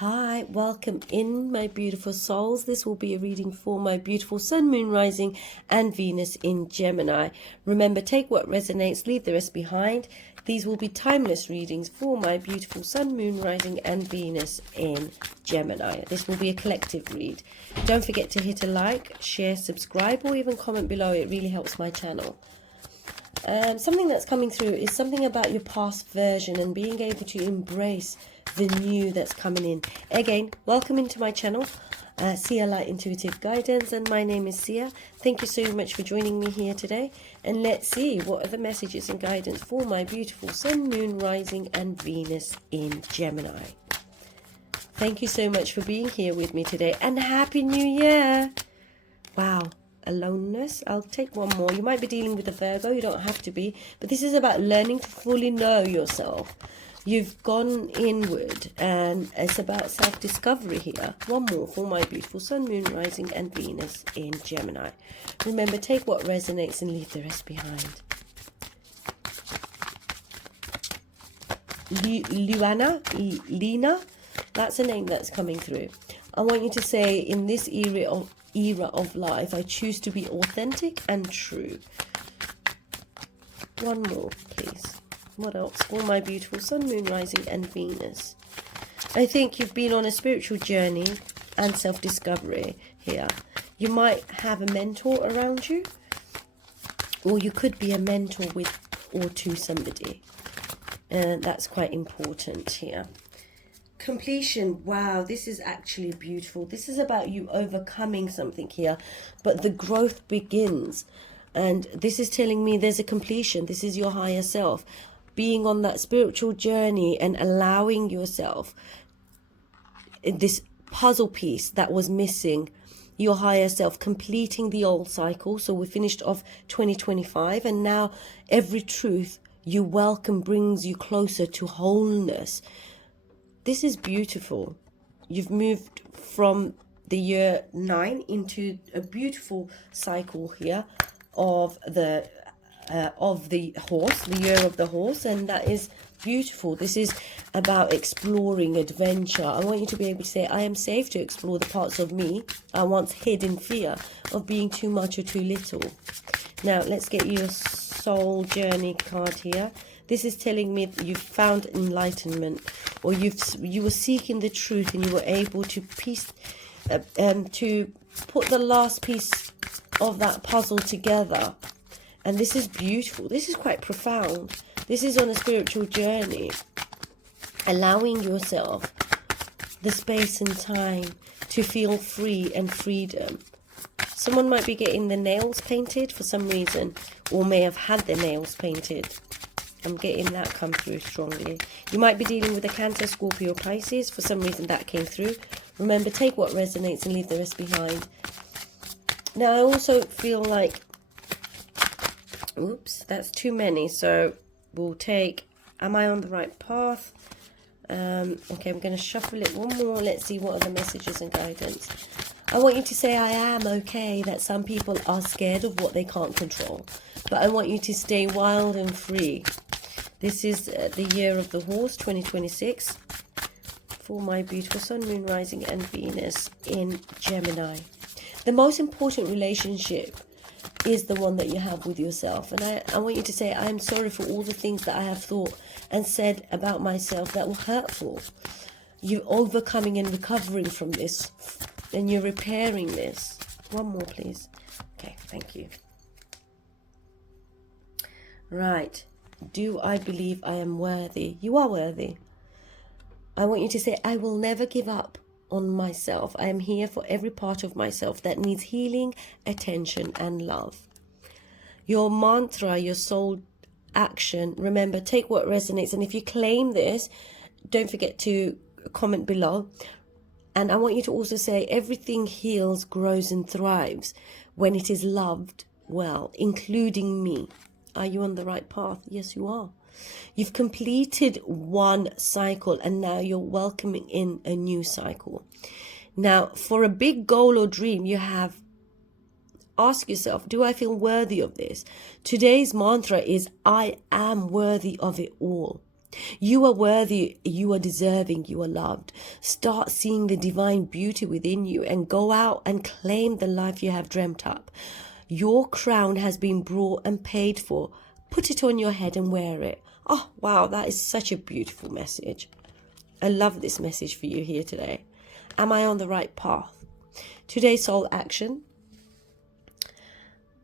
Hi, welcome in, my beautiful souls. This will be a reading for my beautiful Sun, Moon, Rising, and Venus in Gemini. Remember, take what resonates, leave the rest behind. These will be timeless readings for my beautiful Sun, Moon, Rising, and Venus in Gemini. This will be a collective read. Don't forget to hit a like, share, subscribe, or even comment below. It really helps my channel. Something that's coming through is something about your past version and being able to embrace the new that's coming in. Again, welcome into my channel, Sia Light Intuitive Guidance, and my name is Sia. Thank you so much for joining me here today, and let's see what are the messages and guidance for my beautiful Sun, Moon, Rising, and Venus in Gemini. Thank you so much for being here with me today, and Happy New Year! Wow. Aloneness. I'll take one more. You might be dealing with a Virgo, you don't have to be, but this is about learning to fully know yourself. You've gone inward and it's about self-discovery here. One more for my beautiful Sun, Moon, Rising, and Venus in Gemini. Remember, take what resonates and leave the rest behind. Lena, that's a name that's coming through. I want you to say, in this era of life, I choose to be authentic and true. One more, please. What else? For my beautiful Sun, Moon, Rising, and Venus. I think you've been on a spiritual journey and self-discovery here. You might have a mentor around you, or you could be a mentor with or to somebody. And that's quite important here. Completion. Wow, this is actually beautiful. This is about you overcoming something here, but the growth begins, and this is telling me there's a completion. This is your higher self being on that spiritual journey and allowing yourself this puzzle piece that was missing, your higher self completing the old cycle. So we finished off 2025, and now every truth you welcome brings you closer to wholeness. This is beautiful. You've moved from the year 9 into a beautiful cycle here of the horse, the year of the horse, and that is beautiful. This is about exploring adventure. I want you to be able to say, I am safe to explore the parts of me I once hid in fear of being too much or too little. Now let's get you a soul journey card here. This is telling me that you've found enlightenment, or you were seeking the truth, and you were able to to put the last piece of that puzzle together. And this is beautiful. This is quite profound. This is on a spiritual journey, allowing yourself the space and time to feel free and freedom. Someone might be getting their nails painted for some reason, or may have had their nails painted. I'm getting that come through strongly. You might be dealing with a Cancer, Scorpio, Pisces. For some reason that came through. Remember, take what resonates and leave the rest behind. Now I also feel like, oops, that's too many. So we'll take, am I on the right path? Okay, I'm going to shuffle it one more. Let's see what are the messages and guidance. I want you to say, I am okay, that some people are scared of what they can't control. But I want you to stay wild and free. This is the year of the horse, 2026, for my beautiful Sun, Moon, Rising, and Venus in Gemini. The most important relationship is the one that you have with yourself. And I want you to say, I am sorry for all the things that I have thought and said about myself that were hurtful. You're overcoming and recovering from this, and you're repairing this. One more, please. Okay, thank you. Right. Do I believe I am worthy? You are worthy. I want you to say, I will never give up on myself. I am here for every part of myself that needs healing, attention, and love. Your mantra, your soul action, remember, take what resonates. And if you claim this, don't forget to comment below. And I want you to also say, everything heals, grows, and thrives when it is loved well, including me. Are you on the right path? Yes, you are. You've completed one cycle, and now you're welcoming in a new cycle. Now, for a big goal or dream, you have, ask yourself, do I feel worthy of this? Today's mantra is, I am worthy of it all. You are worthy, you are deserving, you are loved. Start seeing the divine beauty within you and go out and claim the life you have dreamt up. Your crown has been brought and paid for. Put it on your head and wear it. Oh, wow, that is such a beautiful message. I love this message for you here today. Am I on the right path? Today's soul action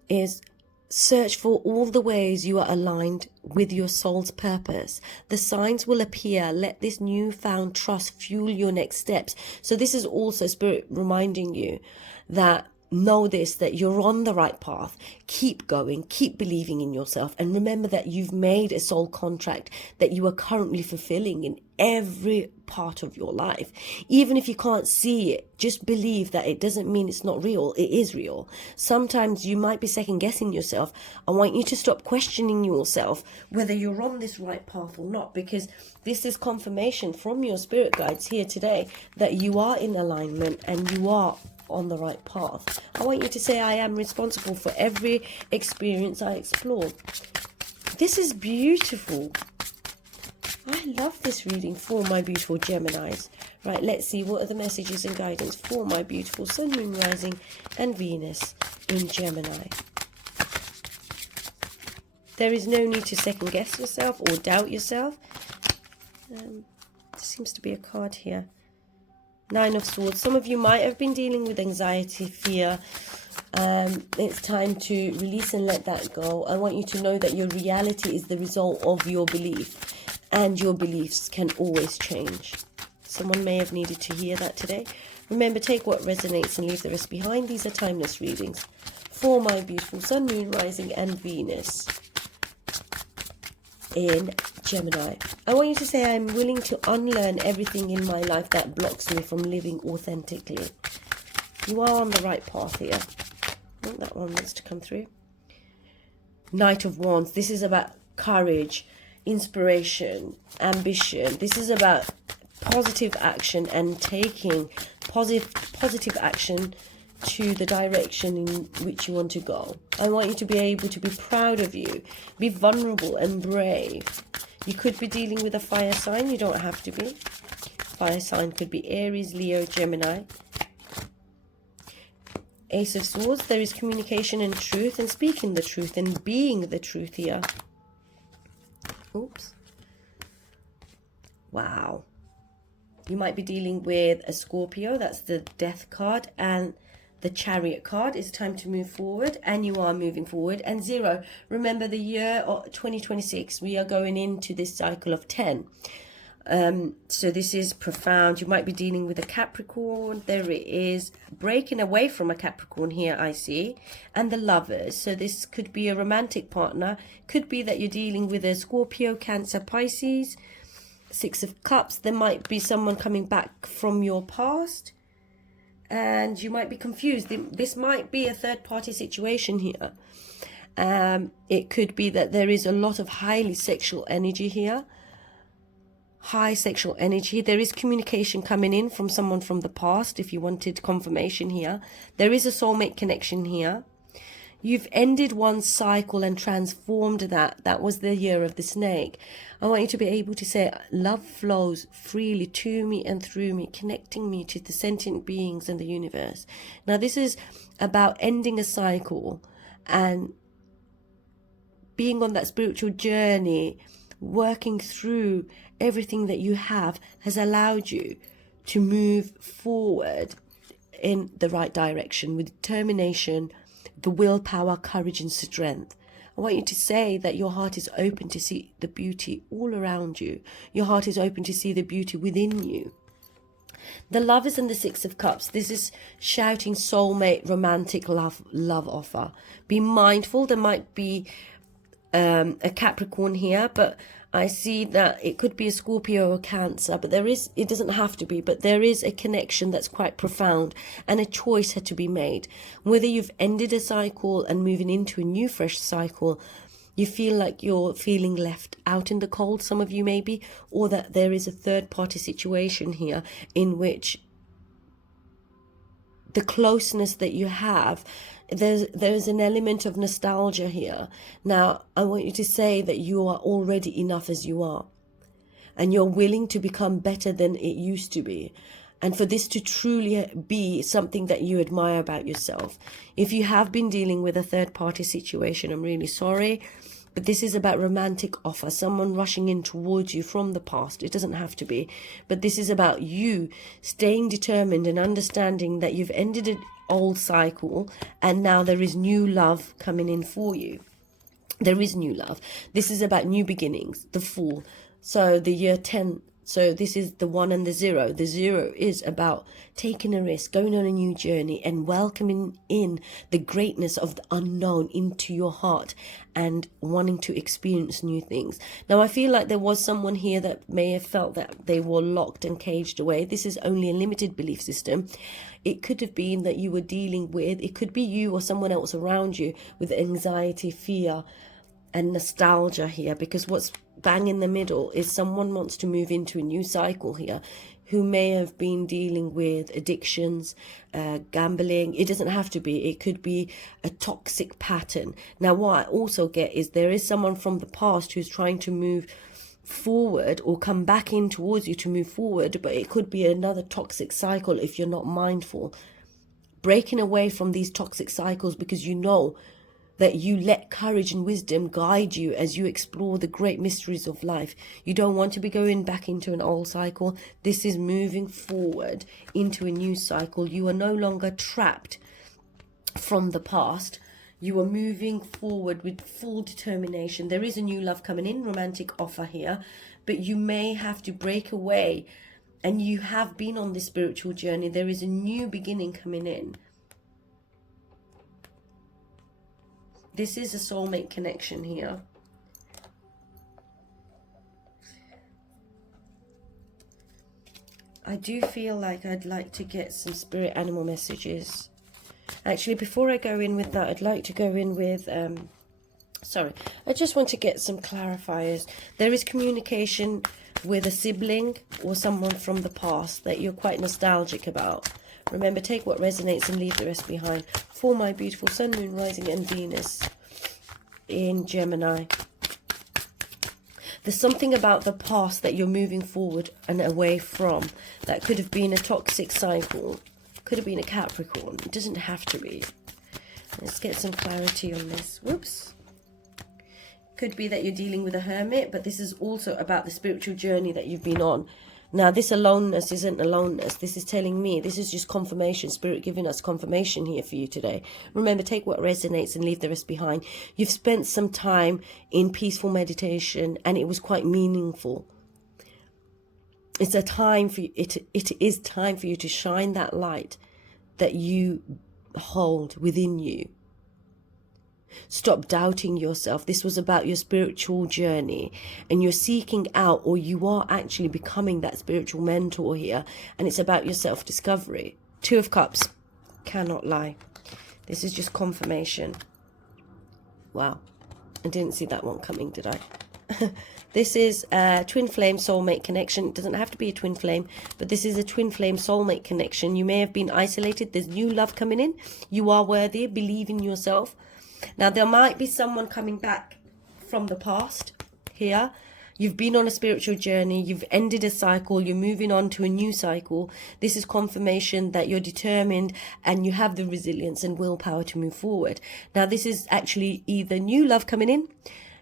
is search for all the ways you are aligned with your soul's purpose. The signs will appear. Let this newfound trust fuel your next steps. So this is also Spirit reminding you that know this, that you're on the right path. Keep going, keep believing in yourself, and remember that you've made a soul contract that you are currently fulfilling in every part of your life. Even if you can't see it, just believe that it doesn't mean it's not real. It is real. Sometimes you might be second guessing yourself. I want you to stop questioning yourself whether you're on this right path or not, because this is confirmation from your spirit guides here today that you are in alignment and you are on the right path. I want you to say, I am responsible for every experience I explore. This is beautiful. I love this reading for my beautiful Geminis. Right, let's see what are the messages and guidance for my beautiful Sun, Moon, Rising and Venus in Gemini. There is no need to second guess yourself or doubt yourself. There seems to be a card here. Nine of Swords. Some of you might have been dealing with anxiety, fear. It's time to release and let that go. I want you to know that your reality is the result of your belief, and your beliefs can always change. Someone may have needed to hear that today. Remember, take what resonates and leave the rest behind. These are timeless readings for my beautiful Sun, Moon, Rising and Venus in Gemini. I want you to say, I'm willing to unlearn everything in my life that blocks me from living authentically. You are on the right path here. I think that one wants to come through. Knight of Wands. This is about courage, inspiration, ambition. This is about positive action and taking positive action to the direction in which you want to go. I want you to be able to be proud of you, be vulnerable and brave. You could be dealing with a fire sign. You don't have to be. Fire sign could be Aries, Leo, Gemini. Ace of Swords. There is communication and truth and speaking the truth and being the truth here. Oops. Wow. You might be dealing with a Scorpio. That's the Death card. And the Chariot card. It's time to move forward, and you are moving forward. And 0, remember the year of 2026, we are going into this cycle of 10. So this is profound. You might be dealing with a Capricorn. There it is, breaking away from a Capricorn here, I see. And the Lovers. So this could be a romantic partner. Could be that you're dealing with a Scorpio, Cancer, Pisces. 6 of Cups. There might be someone coming back from your past. And you might be confused. This might be a third-party situation here. It could be that there is a lot of highly sexual energy here. High sexual energy. There is communication coming in from someone from the past, if you wanted confirmation here. There is a soulmate connection here. You've ended one cycle and transformed that. That was the year of the snake. I want you to be able to say, love flows freely to me and through me, connecting me to the sentient beings in the universe. Now, this is about ending a cycle and being on that spiritual journey, working through everything that you have has allowed you to move forward in the right direction with determination, the willpower, courage and strength. I want you to say that your heart is open to see the beauty all around you. Your heart is open to see the beauty within you. The Lovers and the 6 of Cups. This is shouting soulmate, romantic love offer. Be mindful. There might be a Capricorn here, but I see that it could be a Scorpio or Cancer, but it doesn't have to be, but there is a connection that's quite profound, and a choice had to be made. Whether you've ended a cycle and moving into a new fresh cycle, you feel like you're feeling left out in the cold, some of you maybe, or that there is a third party situation here in which the closeness that you have, there's an element of nostalgia here. Now, I want you to say that you are already enough as you are. and you're willing to become better than it used to be. And for this to truly be something that you admire about yourself. If you have been dealing with a third-party situation, I'm really sorry. But this is about romantic offer, someone rushing in towards you from the past. It doesn't have to be. But this is about you staying determined and understanding that you've ended an old cycle and now there is new love coming in for you. There is new love. This is about new beginnings, the Fool. So the year 10. So this is the 1 and the 0. The 0 is about taking a risk, going on a new journey and welcoming in the greatness of the unknown into your heart and wanting to experience new things. Now, I feel like there was someone here that may have felt that they were locked and caged away. This is only a limited belief system. It could have been that you were dealing with, it could be you or someone else around you with anxiety, fear, and nostalgia here, because what's bang in the middle is someone wants to move into a new cycle here who may have been dealing with addictions, gambling. It doesn't have to be. It could be a toxic pattern. Now, what I also get is there is someone from the past who's trying to move forward or come back in towards you to move forward, but it could be another toxic cycle if you're not mindful. Breaking away from these toxic cycles because you know that you let courage and wisdom guide you as you explore the great mysteries of life. You don't want to be going back into an old cycle. This is moving forward into a new cycle. You are no longer trapped from the past. You are moving forward with full determination. There is a new love coming in, romantic offer here, but you may have to break away, and you have been on this spiritual journey. There is a new beginning coming in. This is a soulmate connection here. I do feel like I'd like to get some spirit animal messages. Actually, before I go in with that, I'd like to go in with, I just want to get some clarifiers. There is communication with a sibling or someone from the past that you're quite nostalgic about. Remember, take what resonates and leave the rest behind. For my beautiful Sun, Moon, Rising and Venus in Gemini. There's something about the past that you're moving forward and away from. That could have been a toxic cycle. Could have been a Capricorn. It doesn't have to be. Let's get some clarity on this. Whoops. Could be that you're dealing with a hermit, but this is also about the spiritual journey that you've been on. Now, this aloneness isn't aloneness. This is telling me, this is just confirmation. Spirit giving us confirmation here for you today. Remember, take what resonates and leave the rest behind. You've spent some time in peaceful meditation, and it was quite meaningful. It's a time for you, it is time for you to shine that light that you hold within you. Stop doubting yourself. This was about your spiritual journey, and you're seeking out, or you are actually becoming that spiritual mentor here, and it's about your self-discovery. 2 of Cups. Cannot lie. This is just confirmation. Wow. I didn't see that one coming, did I? This is a twin flame soulmate connection. It doesn't have to be a twin flame, but this is a twin flame soulmate connection. You may have been isolated. There's new love coming in. You are worthy. Believe in yourself. Now, there might be someone coming back from the past here. You've been on a spiritual journey. You've ended a cycle. You're moving on to a new cycle. This is confirmation that you're determined and you have the resilience and willpower to move forward. Now, this is actually either new love coming in.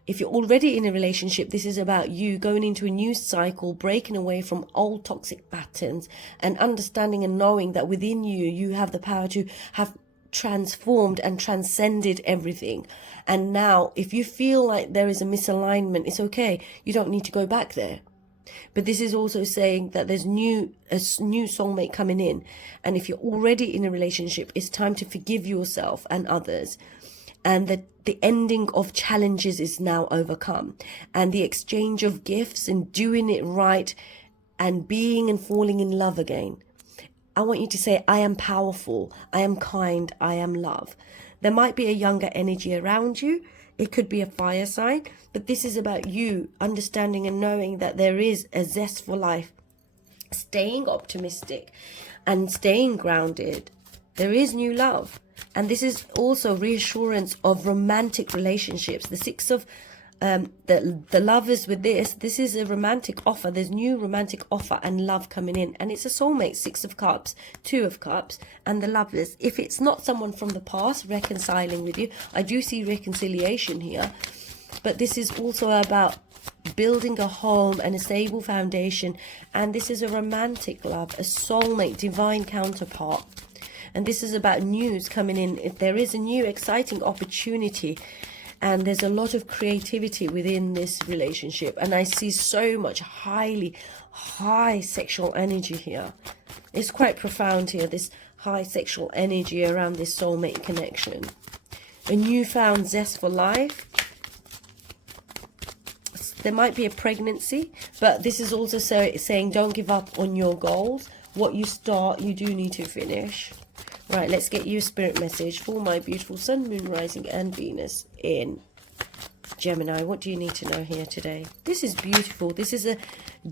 If you're already in a relationship, this is about you going into a new cycle, breaking away from old toxic patterns and understanding and knowing that within you, you have the power to have transformed and transcended everything. And now, if you feel like there is a misalignment, it's okay. You don't need to go back there. But this is also saying that there's a new soulmate coming in. And if you're already in a relationship, it's time to forgive yourself and others. And that the ending of challenges is now overcome. And the exchange of gifts and doing it right and being and falling in love again. I want you to say, I am powerful, I am kind, I am love. There might be a younger energy around you. It could be a fire sign, but this is about you understanding and knowing that there is a zest for life, staying optimistic and staying grounded. There is new love. And this is also reassurance of romantic relationships. The 6 of the lovers with this is a romantic offer. There's new romantic offer and love coming in, and it's a soulmate. 6 of Cups, 2 of Cups, and the lovers. If it's not someone from the past reconciling with you, I do see reconciliation here, but this is also about building a home and a stable foundation, and this is a romantic love, a soulmate, divine counterpart. And this is about news coming in. If there is a new exciting opportunity, and there's a lot of creativity within this relationship, and I see so much high sexual energy here. It's quite profound here, this high sexual energy around this soulmate connection. A newfound zest for life. There might be a pregnancy, but this is also saying don't give up on your goals. What you start, you do need to finish. Right, let's get you a spirit message for my beautiful sun, moon, rising and Venus in Gemini. What do you need to know here today? This is beautiful. This is a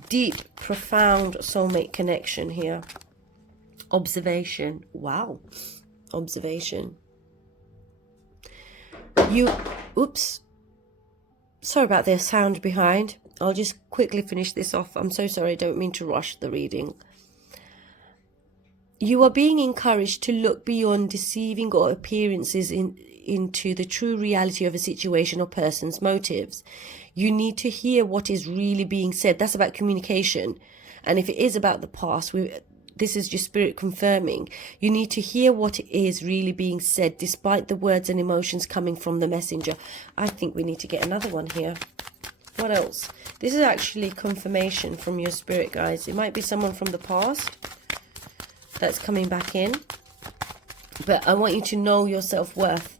deep, profound soulmate connection here. Observation. Wow. Observation. Oops. Sorry about the sound behind. I'll just quickly finish this off. I'm so sorry. I don't mean to rush the reading. You are being encouraged to look beyond deceiving or appearances into the true reality of a situation or person's motives. You need to hear what is really being said. That's about communication. And if it is about the past, this is your spirit confirming. You need to hear what is really being said, despite the words and emotions coming from the messenger. I think we need to get another one here. What else? This is actually confirmation from your spirit, guys. It might be someone from the past that's coming back in, but I want you to know your self-worth.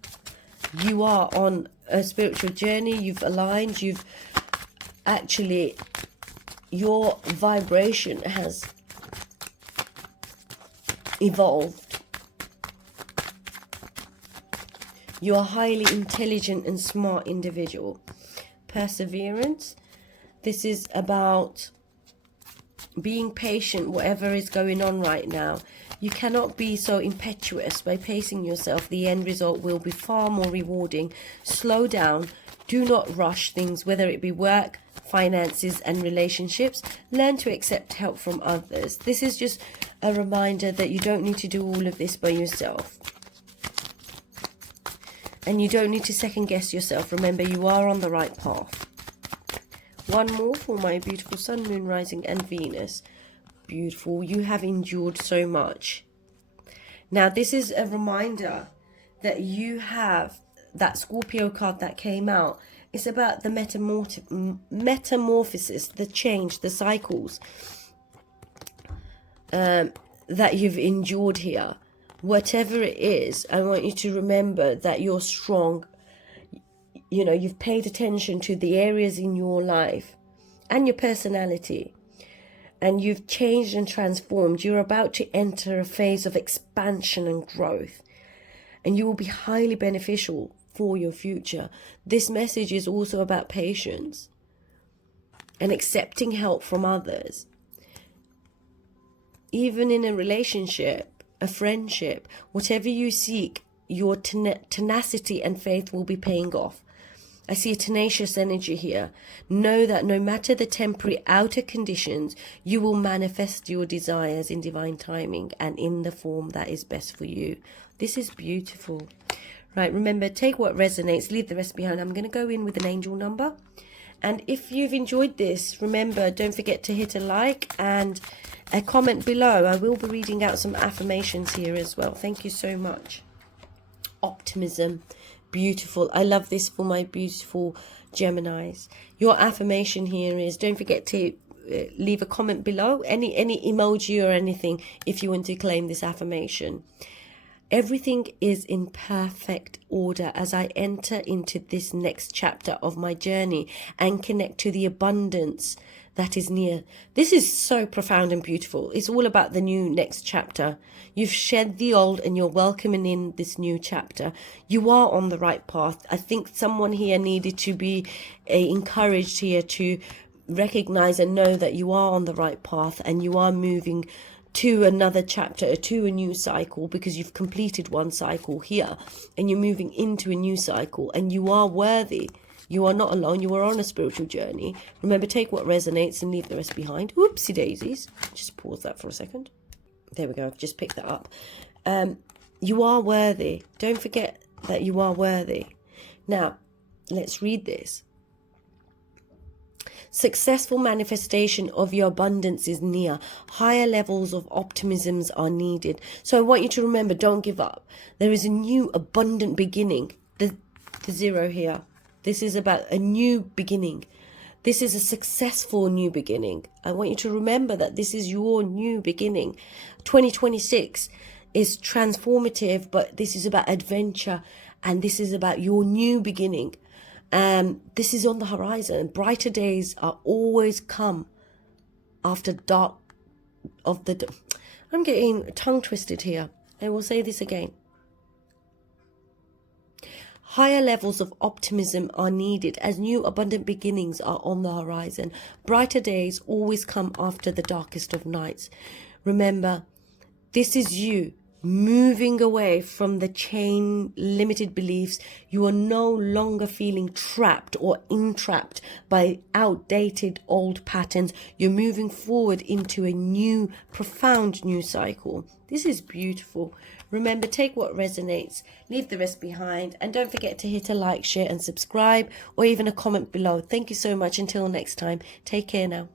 You are on a spiritual journey. You've aligned. You've actually, your vibration has evolved. You are a highly intelligent and smart individual. Perseverance. This is about being patient, whatever is going on right now. You cannot be so impetuous. By pacing yourself, the end result will be far more rewarding. Slow down. Do not rush things, whether it be work, finances and relationships. Learn to accept help from others. This is just a reminder that you don't need to do all of this by yourself. And you don't need to second guess yourself. Remember, you are on the right path. One more for my beautiful sun, moon, rising and Venus. Beautiful. You have endured so much. Now, this is a reminder that you have that Scorpio card that came out. It's about the metamorphosis, the change, the cycles that you've endured here. Whatever it is, I want you to remember that you're strong. You know, you've paid attention to the areas in your life and your personality, and you've changed and transformed. You're about to enter a phase of expansion and growth, and you will be highly beneficial for your future. This message is also about patience and accepting help from others. Even in a relationship, a friendship, whatever you seek, your tenacity and faith will be paying off. I see a tenacious energy here. Know that no matter the temporary outer conditions, you will manifest your desires in divine timing and in the form that is best for you. This is beautiful. Right, remember, take what resonates, leave the rest behind. I'm going to go in with an angel number. And if you've enjoyed this, remember, don't forget to hit a like and a comment below. I will be reading out some affirmations here as well. Thank you so much. Optimism. Beautiful. I love this for my beautiful Geminis. Your affirmation here is, don't forget to leave a comment below, any emoji or anything if you want to claim this affirmation. Everything is in perfect order as I enter into this next chapter of my journey and connect to the abundance that is near. This is so profound and beautiful. It's all about the new next chapter. You've shed the old and you're welcoming in this new chapter. You are on the right path. I think someone here needed to be encouraged here to recognize and know that you are on the right path and you are moving to another chapter, to a new cycle, because you've completed one cycle here and you're moving into a new cycle and you are worthy. You are not alone. You are on a spiritual journey. Remember, take what resonates and leave the rest behind. Oopsie daisies. Just pause that for a second. There we go. I've just picked that up. You are worthy. Don't forget that you are worthy. Now, let's read this. Successful manifestation of your abundance is near. Higher levels of optimism are needed. So I want you to remember, don't give up. There is a new abundant beginning. The 0 here. This is about a new beginning. This is a successful new beginning. I want you to remember that this is your new beginning. 2026 is transformative, but this is about adventure, and this is about your new beginning. This is on the horizon. Brighter days are always come after dark of the... I'm getting tongue twisted here. I will say this again. Higher levels of optimism are needed as new abundant beginnings are on the horizon. Brighter days always come after the darkest of nights. Remember, this is you moving away from the chain limited beliefs. You are no longer feeling trapped or entrapped by outdated old patterns. You're moving forward into a new, profound new cycle. This is beautiful. Remember, take what resonates, leave the rest behind, and don't forget to hit a like, share and subscribe, or even a comment below. Thank you so much. Until next time, take care now.